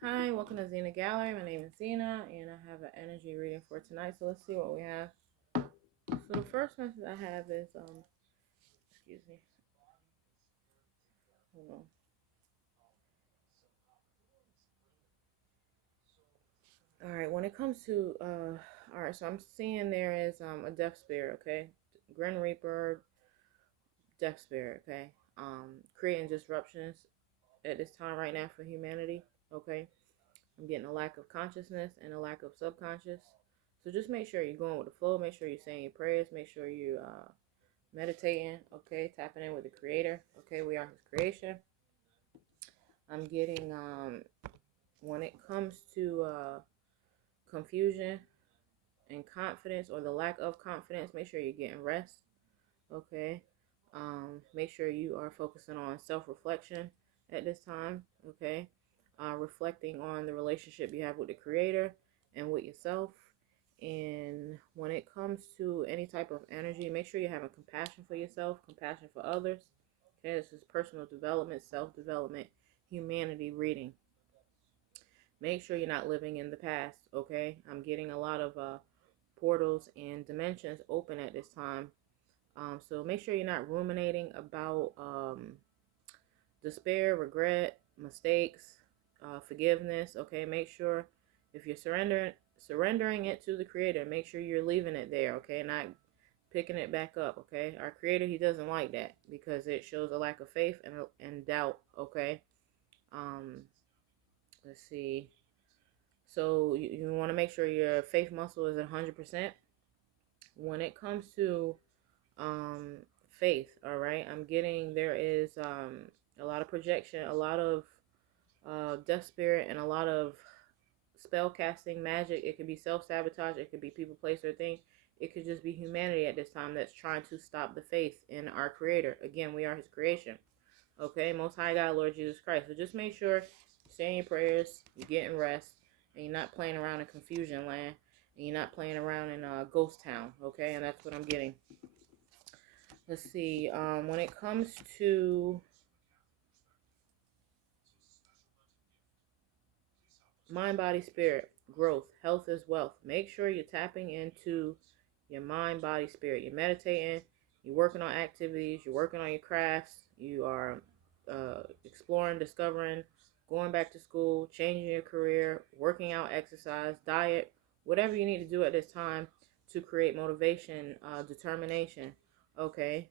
Hi, welcome to Zenagallery. My name is Zena, and I have an energy reading for tonight. So let's see what we have. So the first message I have is, excuse me, hold on. All right, when it comes to, all right, so I'm seeing there is a death spirit, okay, Grim Reaper, death spirit, okay, creating disruptions at this time right now for humanity, okay. I'm getting a lack of consciousness and a lack of subconscious. So just make sure you're going with the flow. Make sure you're saying your prayers. Make sure you meditating, okay, tapping in with the creator, okay, we are his creation. I'm getting when it comes to confusion and confidence, or the lack of confidence, make sure you're getting rest, okay. Make sure you are focusing on self-reflection at this time, okay. Reflecting on the relationship you have with the creator and with yourself. And when it comes to any type of energy, make sure you're having compassion for yourself, compassion for others. Okay, this is personal development, self-development, humanity reading. Make sure you're not living in the past, okay? I'm getting a lot of portals and dimensions open at this time. So make sure you're not ruminating about despair, regret, mistakes, forgiveness. Okay, make sure if you're surrendering it to the creator, make sure you're leaving it there. Okay, not picking it back up. Okay, our creator, he doesn't like that because it shows a lack of faith and doubt. Okay, um, let's see. So you want to make sure your faith muscle is at 100%. When it comes to um, faith, all right, I'm getting there is a lot of projection, a lot of death spirit, and a lot of spell casting magic. It could be self-sabotage, it could be people, place, or thing. It could just be humanity at this time that's trying to stop the faith in our creator. Again, we are his creation, okay, most high God, Lord Jesus Christ. So just make sure you're saying your prayers, you're getting rest, and you're not playing around in confusion land, and you're not playing around in ghost town, okay. And that's what I'm getting. Let's see, when it comes to mind, body, spirit, growth, health is wealth. Make sure you're tapping into your mind, body, spirit. You're meditating, you're working on activities, you're working on your crafts, you are exploring, discovering, going back to school, changing your career, working out, exercise, diet, whatever you need to do at this time to create motivation, determination, okay,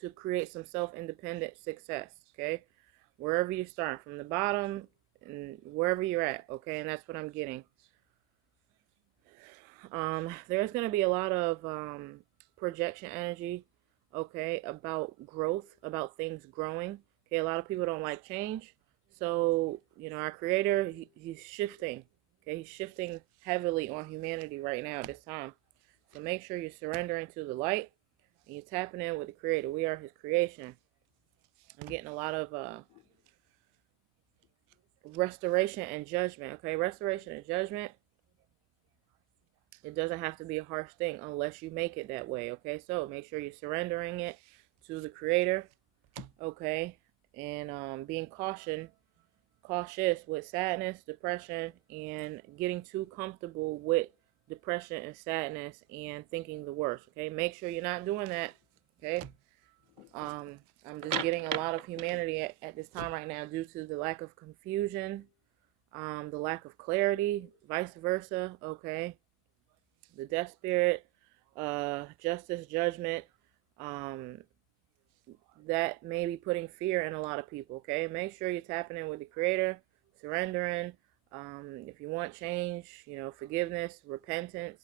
to create some self-independent success, okay, wherever you start from the bottom and wherever you're at, okay. And that's what I'm getting. There's going to be a lot of projection energy, okay, about growth, about things growing. Okay, a lot of people don't like change. So, our creator, he's shifting. Okay, he's shifting heavily on humanity right now at this time. So make sure you're surrendering to the light and you're tapping in with the creator. We are his creation. I'm getting a lot of restoration and judgment. Okay, restoration and judgment. It doesn't have to be a harsh thing unless you make it that way. Okay, so make sure you're surrendering it to the creator. Okay, and being cautious with sadness, depression, and getting too comfortable with depression and sadness and thinking the worst. Okay, make sure you're not doing that. Okay, I'm just getting a lot of humanity at this time right now due to the lack of confusion, the lack of clarity, vice versa. Okay, the death spirit, justice, judgment, um, that may be putting fear in a lot of people. Okay, make sure you're tapping in with the creator, surrendering. If you want change, forgiveness, repentance,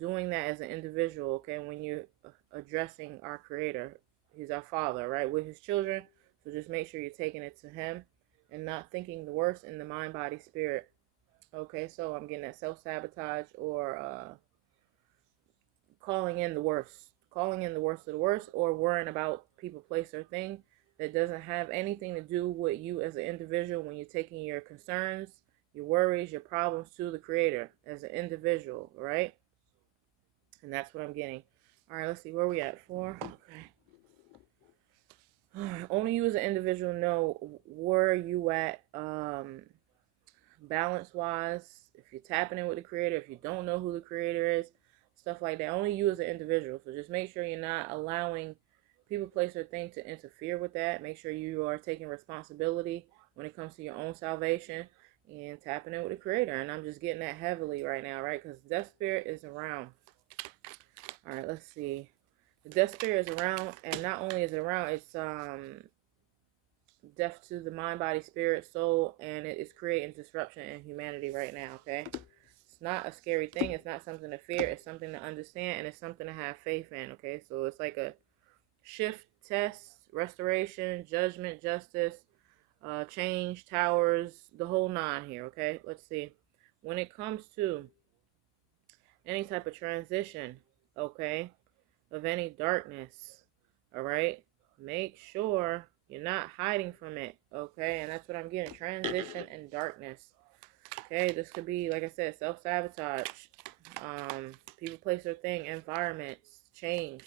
doing that as an individual. Okay, when you're addressing our creator, he's our father, right? We're his children, so just make sure you're taking it to him and not thinking the worst in the mind, body, spirit. Okay, so I'm getting that self-sabotage or calling in the worst of the worst, or worrying about people, place, or thing that doesn't have anything to do with you as an individual. When you're taking your concerns, your worries, your problems to the creator as an individual, right? And that's what I'm getting. All right, let's see where we at for. Okay. Only you as an individual know where you at balance wise, if you're tapping in with the creator, if you don't know who the creator is, stuff like that. Only you as an individual. So just make sure you're not allowing people, place, or thing to interfere with that. Make sure you are taking responsibility when it comes to your own salvation and tapping in with the creator. And I'm just getting that heavily right now, right? Because death spirit is around. All right, let's see. The death spirit is around, and not only is it around, it's death to the mind, body, spirit, soul, and it is creating disruption in humanity right now, okay? It's not a scary thing. It's not something to fear. It's something to understand, and it's something to have faith in, okay? So it's like a shift, test, restoration, judgment, justice, change, towers, the whole nine here, okay? Let's see. When it comes to any type of transition, okay, of any darkness, all right, make sure you're not hiding from it, okay? And that's what I'm getting, transition and darkness, okay? This could be, like I said, self-sabotage, people, place, or thing, environments, change.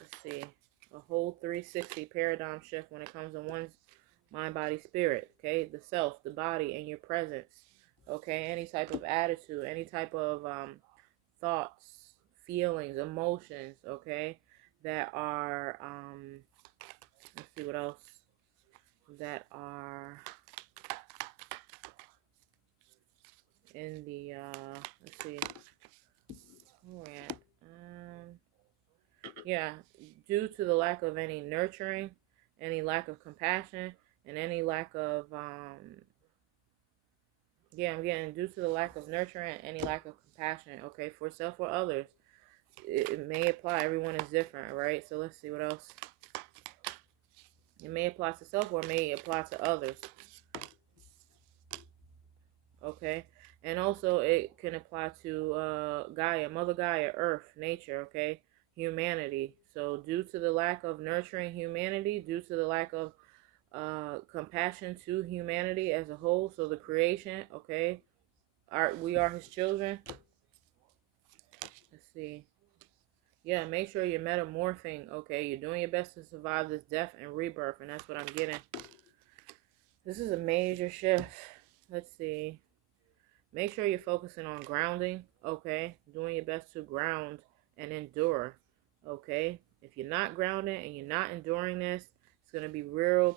Let's see, a whole 360 paradigm shift when it comes to one's mind, body, spirit, okay? The self, the body, and your presence, okay? Any type of attitude, any type of thoughts, feelings, emotions, okay? That are, let's see what else, that are in the, let's see, where we at? Yeah, due to the lack of any nurturing, any lack of compassion, and any lack of, yeah, I'm getting due to the lack of nurturing, any lack of compassion, okay, for self or others. It may apply. Everyone is different, right? So let's see what else. It may apply to self or may apply to others, okay? And also it can apply to Gaia, Mother Gaia, Earth, nature, okay? Humanity. So due to the lack of nurturing humanity, due to the lack of compassion to humanity as a whole, so the creation, okay? We are his children. Let's see. Yeah, make sure you're metamorphing, okay? You're doing your best to survive this death and rebirth, and that's what I'm getting. This is a major shift. Let's see. Make sure you're focusing on grounding, okay? Doing your best to ground and endure, okay? If you're not grounding and you're not enduring this, it's going to be real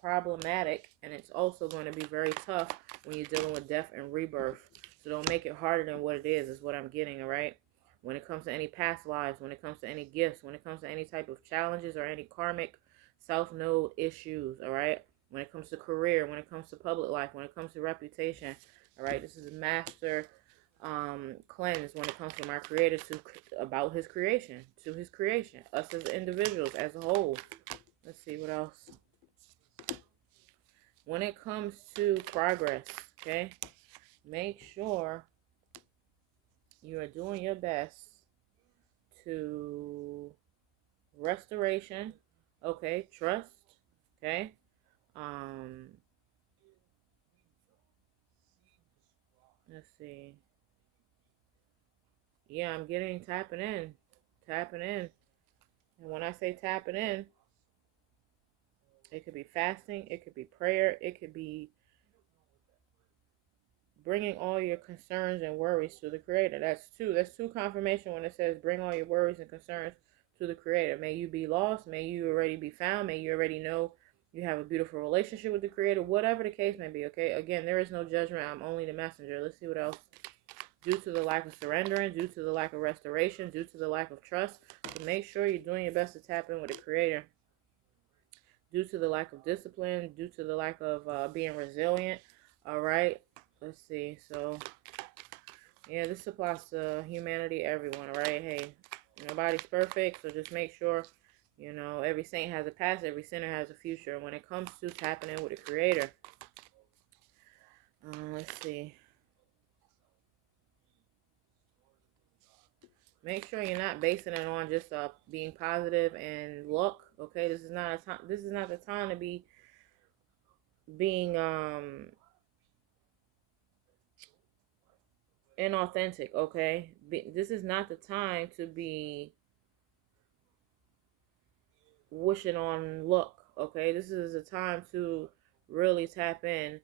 problematic, and it's also going to be very tough when you're dealing with death and rebirth. So don't make it harder than what it is what I'm getting, all right? When it comes to any past lives, when it comes to any gifts, when it comes to any type of challenges or any karmic self-node issues, all right? When it comes to career, when it comes to public life, when it comes to reputation, all right? This is a master cleanse when it comes from our creator to about his creation, to his creation, us as individuals, as a whole. Let's see what else. When it comes to progress, okay, make sure you are doing your best to restoration, okay, trust, okay, let's see. Yeah, I'm getting tapping in, tapping in. And when I say tapping in, it could be fasting, it could be prayer, it could be bringing all your concerns and worries to the creator. That's two. That's two confirmation when it says bring all your worries and concerns to the creator. May you be lost. May you already be found. May you already know you have a beautiful relationship with the creator. Whatever the case may be, okay? Again, there is no judgment. I'm only the messenger. Let's see what else. Due to the lack of surrendering, due to the lack of restoration, due to the lack of trust, so make sure you're doing your best to tap in with the creator. Due to the lack of discipline, due to the lack of being resilient, all right? Let's see. So, yeah, this applies to humanity, everyone, all right? Hey, nobody's perfect, so just make sure, you know, every saint has a past, every sinner has a future. When it comes to tapping in with the creator, let's see. Make sure you're not basing it on just being positive and luck. Okay, this is not a time. This is not the time to be being inauthentic. Okay, this is not the time to be wishing on luck. Okay, this is a time to really tap in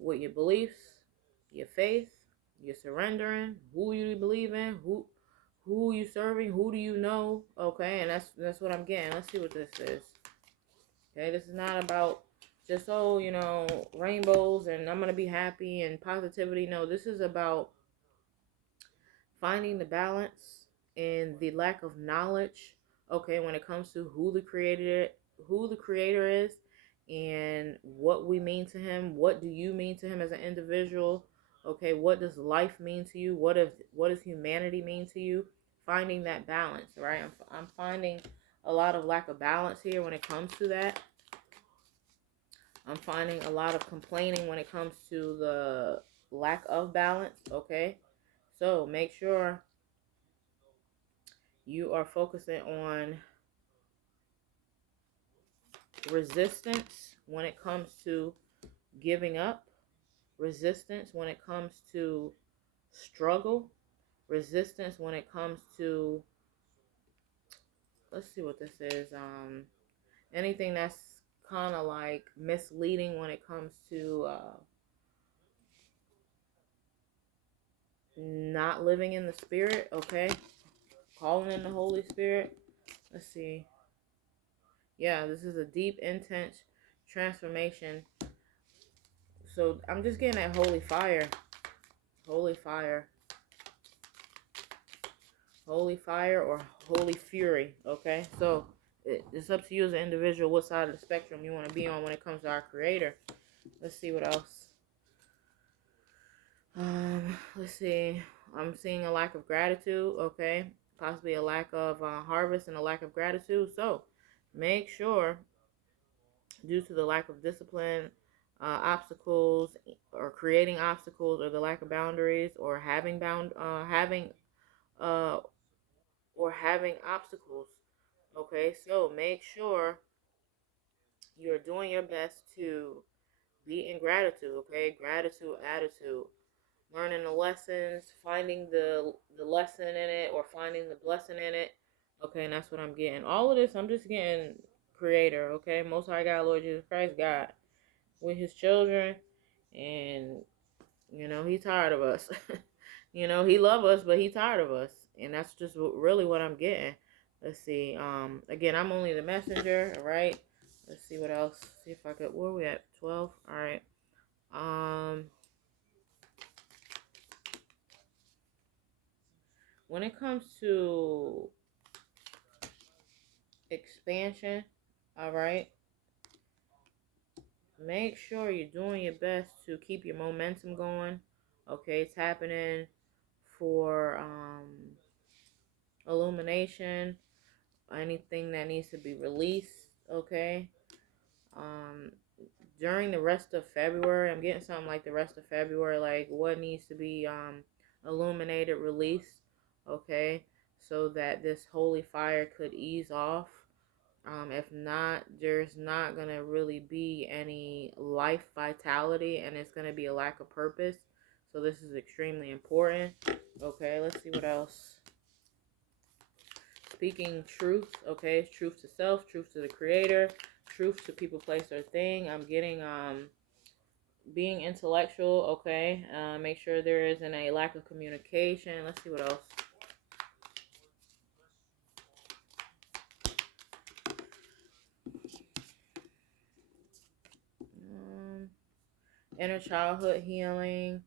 with your beliefs, your faith, you're surrendering, who you believe in, who you serving, who do you know, okay? And that's what I'm getting. Let's see what this is. Okay, this is not about just, oh, rainbows and I'm gonna be happy and positivity. No, this is about finding the balance in the lack of knowledge, okay, when it comes to who the creator is and what we mean to him. What do you mean to him as an individual? Okay, what does life mean to you? What does humanity mean to you? Finding that balance, right? I'm finding a lot of lack of balance here when it comes to that. I'm finding a lot of complaining when it comes to the lack of balance, okay? So make sure you are focusing on resistance when it comes to giving up, resistance when it comes to struggle, resistance when it comes to, let's see what this is, anything that's kind of like misleading when it comes to not living in the spirit, okay? Calling in the Holy Spirit. Let's see. Yeah, this is a deep, intense transformation. So I'm just getting that holy fire. Holy fire. Holy fire or holy fury, okay? So it's up to you as an individual what side of the spectrum you want to be on when it comes to our creator. Let's see what else. Let's see. I'm seeing a lack of gratitude, okay? Possibly a lack of harvest and a lack of gratitude. So make sure, due to the lack of discipline, obstacles, or creating obstacles, or the lack of boundaries, or uh, having obstacles. Okay, so make sure you're doing your best to be in gratitude. Okay, gratitude attitude, learning the lessons, finding the lesson in it, or finding the blessing in it. Okay, and that's what I'm getting. All of this, I'm just getting creator. Okay, Most High God, Lord Jesus Christ, God, with His children, and He tired of us. He love us, but He tired of us, and that's just really what I'm getting. Let's see. Again, I'm only the messenger. All right. Let's see what else. See if I could. Where are we at? 12. All right. When it comes to expansion, all right, make sure you're doing your best to keep your momentum going. Okay, it's happening for illumination, anything that needs to be released. Okay, um, during the rest of February, I'm getting something like the rest of February, like what needs to be illuminated, released. Okay, so that this holy fire could ease off. If not, there's not going to really be any life vitality, and it's going to be a lack of purpose. So this is extremely important. Okay, let's see what else. Speaking truth, okay, truth to self, truth to the creator, truth to people, place, or thing. I'm getting being intellectual, okay. Make sure there isn't a lack of communication. Let's see what else. Inner childhood healing,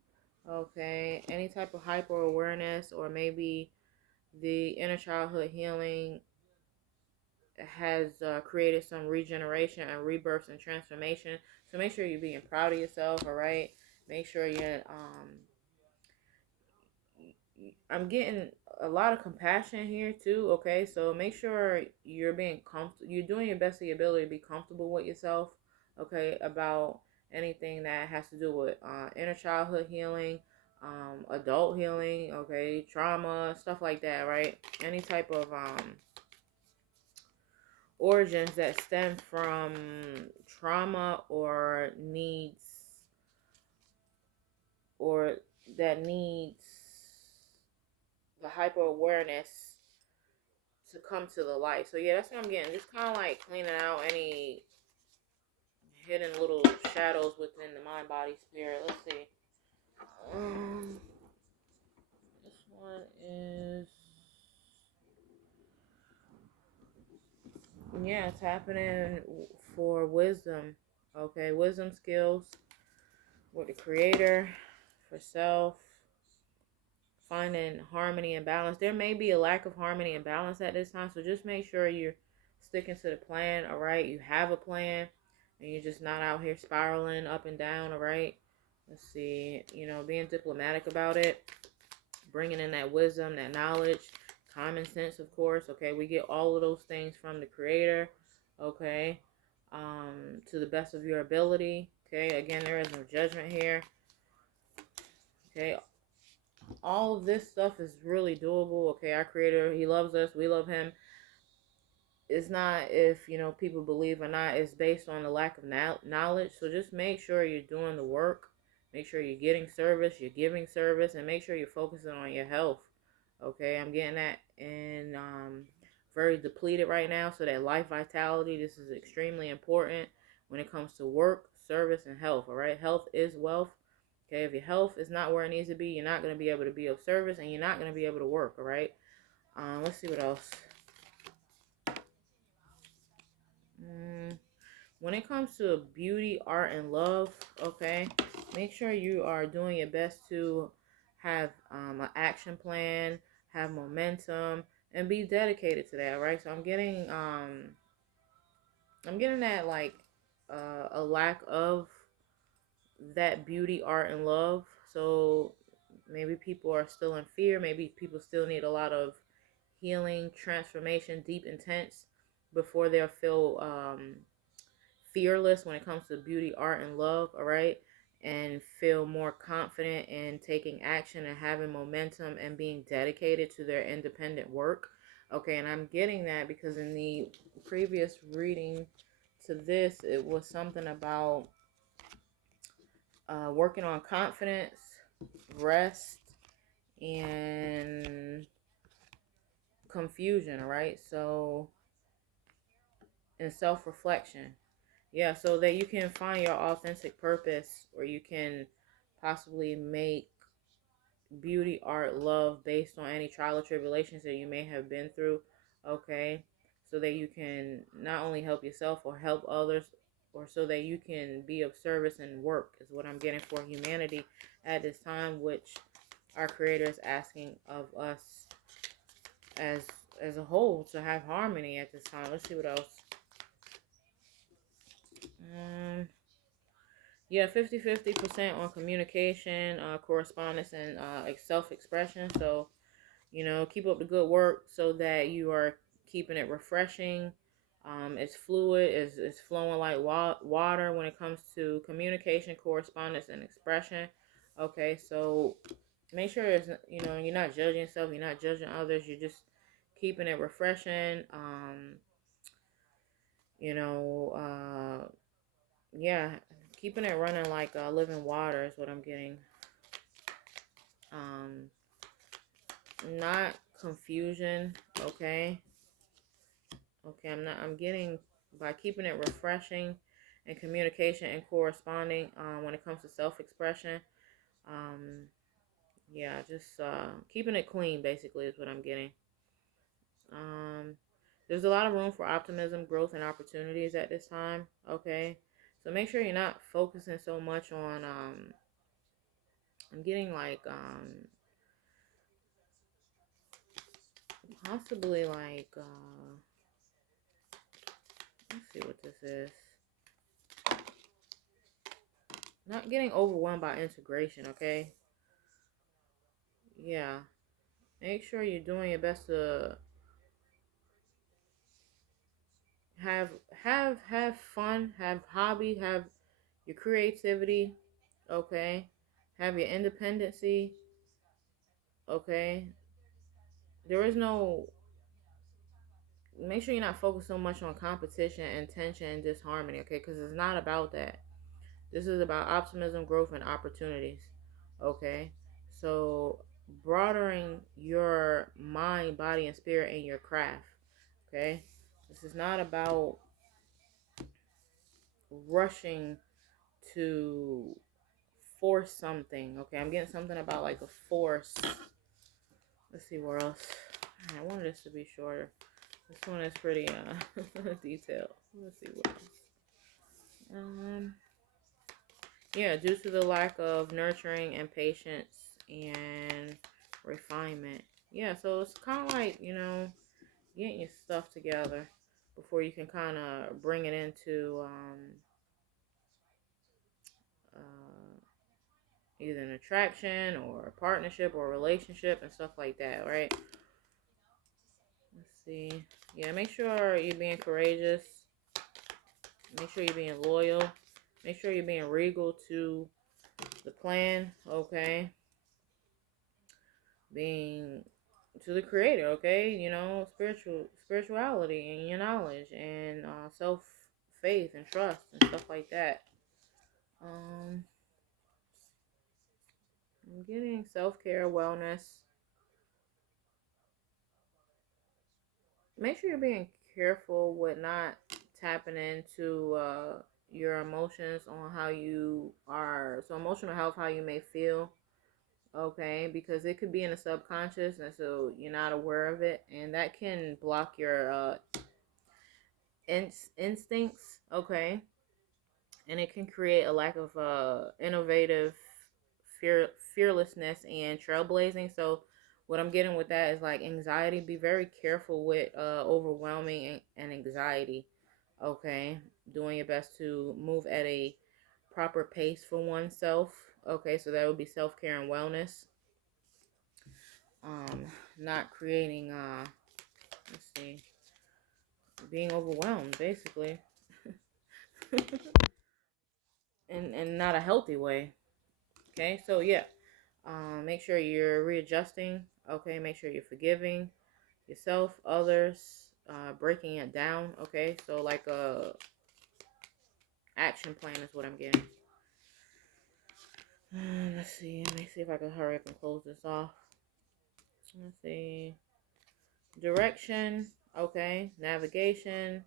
okay. Any type of hyper awareness, or maybe the inner childhood healing has created some regeneration and rebirth and transformation. So make sure you're being proud of yourself, all right. Make sure you're I'm getting a lot of compassion here too, okay? So make sure you're being comfortable, you're doing your best of your ability to be comfortable with yourself, okay, about anything that has to do with inner childhood healing, adult healing, okay, trauma, stuff like that, right? Any type of origins that stem from trauma or needs, or that needs the hyper awareness to come to the light. So yeah, that's what I'm getting. Just kind of like cleaning out any hidden little shadows within my mind, body, spirit. Let's see. This one is, yeah, it's happening for wisdom. Okay, wisdom skills with the creator, for self, finding harmony and balance. There may be a lack of harmony and balance at this time, so just make sure you're sticking to the plan, all right? You have a plan, and you're just not out here spiraling up and down, all right? Let's see, being diplomatic about it, bringing in that wisdom, that knowledge, common sense, of course, okay? We get all of those things from the creator, okay? To the best of your ability, okay? Again, there is no judgment here, okay? All of this stuff is really doable, okay? Our creator, he loves us, we love him. It's not if, people believe or not. It's based on the lack of knowledge. So just make sure you're doing the work. Make sure you're getting service, you're giving service, and make sure you're focusing on your health. Okay, I'm getting that and very depleted right now. So that life vitality, this is extremely important when it comes to work, service, and health. All right, health is wealth. Okay, if your health is not where it needs to be, you're not going to be able to be of service, and you're not going to be able to work. All right. Let's see what else. When it comes to beauty, art, and love, okay, make sure you are doing your best to have an action plan, have momentum, and be dedicated to that, right? So I'm getting that like a lack of that beauty, art, and love. So maybe people are still in fear. Maybe people still need a lot of healing, transformation, deep, intense before they'll feel fearless when it comes to beauty, art, and love, all right? And feel more confident in taking action and having momentum and being dedicated to their independent work. Okay, and I'm getting that because in the previous reading to this, it was something about working on confidence, rest, and confusion, all right? So, and self-reflection. Yeah, so that you can find your authentic purpose, or you can possibly make beauty, art, love based on any trial or tribulations that you may have been through, okay? So that you can not only help yourself or help others, or so that you can be of service and work is what I'm getting for humanity at this time, which our Creator is asking of us as a whole to have harmony at this time. Let's see what else. Yeah, 50-50% on communication, correspondence, and self-expression. So, keep up the good work so that you are keeping it refreshing. It's fluid, it's flowing like water when it comes to communication, correspondence, and expression. Okay, so make sure it's, you're not judging yourself, you're not judging others, you're just keeping it refreshing. You know, yeah, keeping it running like living water is what I'm getting. Not confusion, okay? Okay, I'm getting by keeping it refreshing and communication and corresponding when it comes to self-expression. Um, yeah, just keeping it clean basically is what I'm getting. There's a lot of room for optimism, growth, and opportunities at this time, okay? So make sure you're not focusing so much on I'm getting like possibly like let's see what this is. Not getting overwhelmed by integration, okay? Yeah. Make sure you're doing your best to have have fun, have hobby, have your creativity, okay? Have your independency, okay? There is no, make sure you're not focused so much on competition and tension and disharmony, okay? Because it's not about that. This is about optimism, growth, and opportunities, okay? So broadening your mind, body, and spirit in your craft, okay? This is not about rushing to force something. Okay, I'm getting something about like a force. Let's see where else. I wanted this to be shorter. This one is pretty detailed. Let's see what else. Yeah, due to the lack of nurturing and patience and refinement. Yeah, so it's kind of like, getting your stuff together before you can kind of bring it into uh, either an attraction or a partnership or a relationship and stuff like that, right? Let's see. Yeah, make sure you're being courageous. Make sure you're being loyal. Make sure you're being regal to the plan, okay? Being to the creator, okay? Spirituality and your knowledge and self faith and trust and stuff like that. Um, I'm getting self care, wellness. Make sure you're being careful with not tapping into your emotions on how you are. So emotional health, how you may feel. Okay, because it could be in the subconscious, and so you're not aware of it, and that can block your instincts. Okay, and it can create a lack of innovative fearlessness and trailblazing. So what I'm getting with that is like anxiety. Be very careful with overwhelming and anxiety. Okay, doing your best to move at a proper pace for oneself. Okay, so that would be self-care and wellness. um Not creating let's see, being overwhelmed basically. And not a healthy way. Okay, so yeah, make sure you're readjusting. Okay, make sure you're forgiving yourself, others, breaking it down. Okay, so like a action plan is what I'm getting. Let's see, let me see if I can hurry up and close this off. Let's see, direction. Okay, navigation.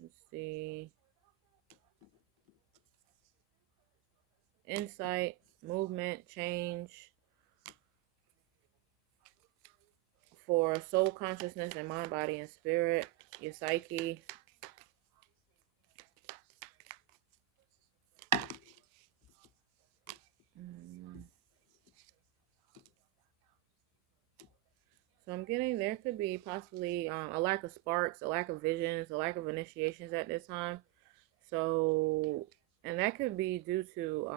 Let's see, insight, movement, change for soul consciousness and mind, body, and spirit, your psyche. So I'm getting there could be possibly a lack of sparks, a lack of visions, a lack of initiations at this time. So, and that could be due to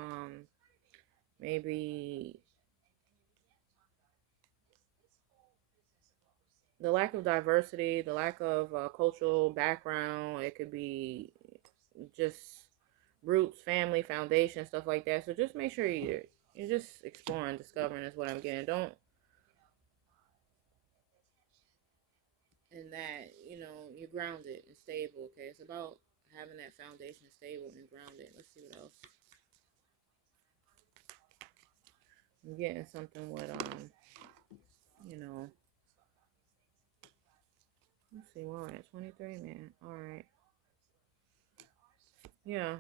maybe the lack of diversity, the lack of cultural background. It could be just roots, family, foundation, stuff like that. So just make sure you're just exploring, discovering is what I'm getting. Don't and that you're grounded and stable. Okay, it's about having that foundation stable and grounded. Let's see what else. I'm getting something with you know. Let's see, we're at 23, man. All right. Yeah.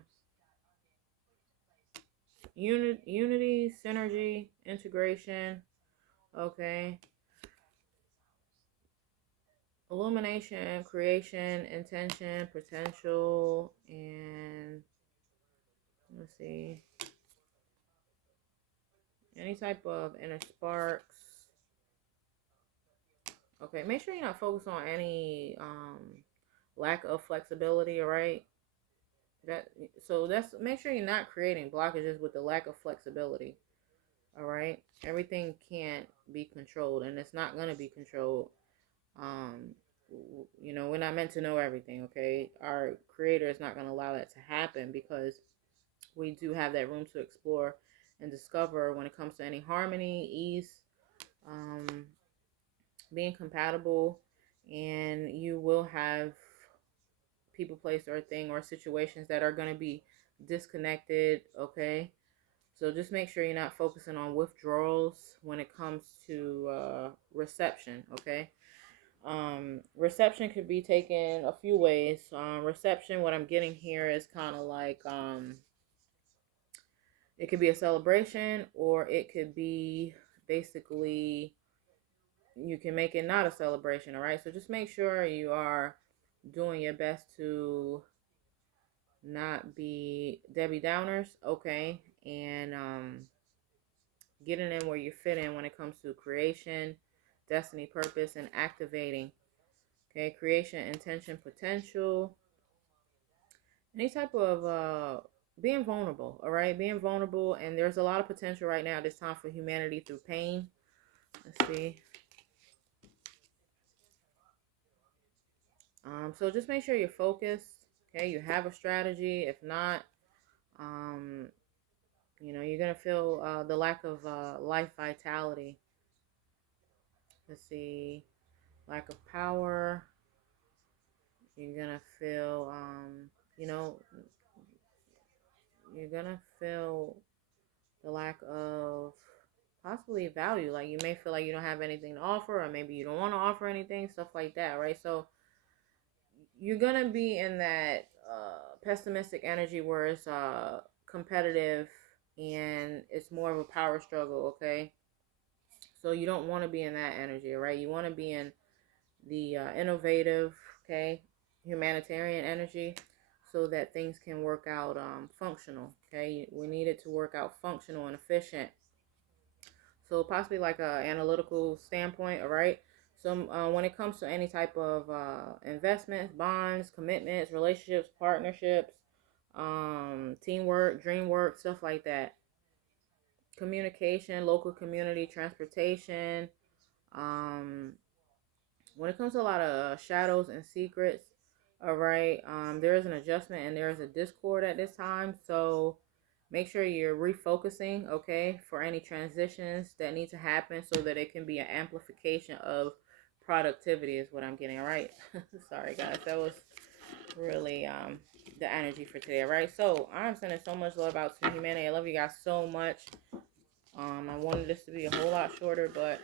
Unity, synergy, integration. Okay. Illumination, creation, intention, potential, and let's see, any type of inner sparks. Okay, make sure you're not focused on any lack of flexibility, all right? That so that's make sure you're not creating blockages with the lack of flexibility. All right, everything can't be controlled, and it's not gonna be controlled. Um, we're not meant to know everything. Okay, our creator is not gonna allow that to happen because we do have that room to explore and discover when it comes to any harmony, ease, um, being compatible, and you will have people, place, or thing or situations that are going to be disconnected. Okay, so just make sure you're not focusing on withdrawals when it comes to reception. Okay, reception could be taken a few ways. Reception, what I'm getting here is kind of like It could be a celebration, or it could be basically you can make it not a celebration. All right, so just make sure you are doing your best to not be Debbie Downers, okay, and getting in where you fit in when it comes to creation, destiny, purpose, and activating. Okay, creation, intention, potential, any type of being vulnerable. All right, being vulnerable, and there's a lot of potential right now. This time for humanity through pain. Let's see. So just make sure you're focused. Okay, you have a strategy. If not, um, you're gonna feel the lack of life vitality. Let's see, lack of power. You're gonna feel, you know, you're gonna feel the lack of possibly value. Like you may feel like you don't have anything to offer, or maybe you don't want to offer anything, stuff like that, right? So you're gonna be in that pessimistic energy where it's competitive and it's more of a power struggle, okay? So you don't want to be in that energy, right? You want to be in the innovative, okay, humanitarian energy, so that things can work out functional, okay? We need it to work out functional and efficient. So possibly like a analytical standpoint, all right? So when it comes to any type of investments, bonds, commitments, relationships, partnerships, teamwork, dream work, stuff like that. Communication, local community, transportation. Um, when it comes to a lot of shadows and secrets, all right, there is an adjustment and there is a discord at this time. So make sure you're refocusing, okay, for any transitions that need to happen so that it can be an amplification of productivity is what I'm getting, all right? Sorry, guys. That was really the energy for today, all right? So I'm sending so much love out to humanity. I love you guys so much. I wanted this to be a whole lot shorter, but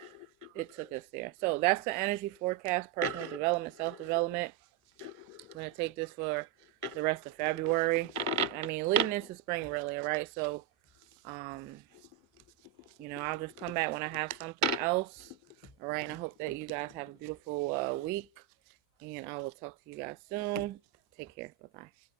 it took us there. So that's the energy forecast, personal development, self-development. I'm going to take this for the rest of February. I mean, leading into spring, really, all right? So, I'll just come back when I have something else, all right? And I hope that you guys have a beautiful week, and I will talk to you guys soon. Take care. Bye-bye.